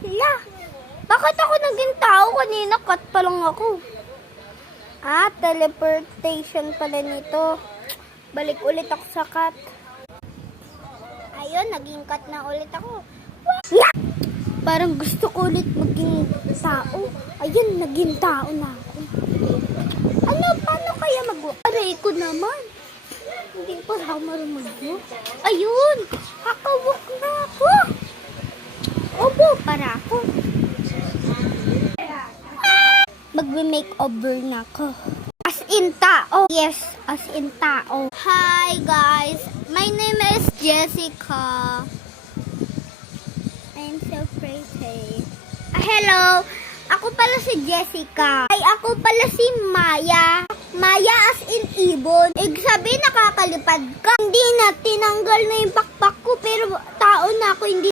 Hala, bakit ako naging tao kanina? Cut pa lang ako. Teleportation pala nito. Balik ulit ako sa cut. Ayun, naging cut na ulit ako. Parang gusto ko ulit maging tao. Ayun, naging tao na ako. Ano, paano kaya mag-aray ko naman? Hindi pa ako marunong. Ayun, kakawak na ako. Opo, para ako. Magme-makeover na ako. As in tao. Yes, as in tao. Hi guys, my name is Jessica. I'm so pretty. Hello, ako pala si Jessica. Ay, ako pala si Maya. Maya as in ibon. Sabi nakakalipad ka. Hindi na, tinanggal na yung pakpak ko pero tao na ako, hindi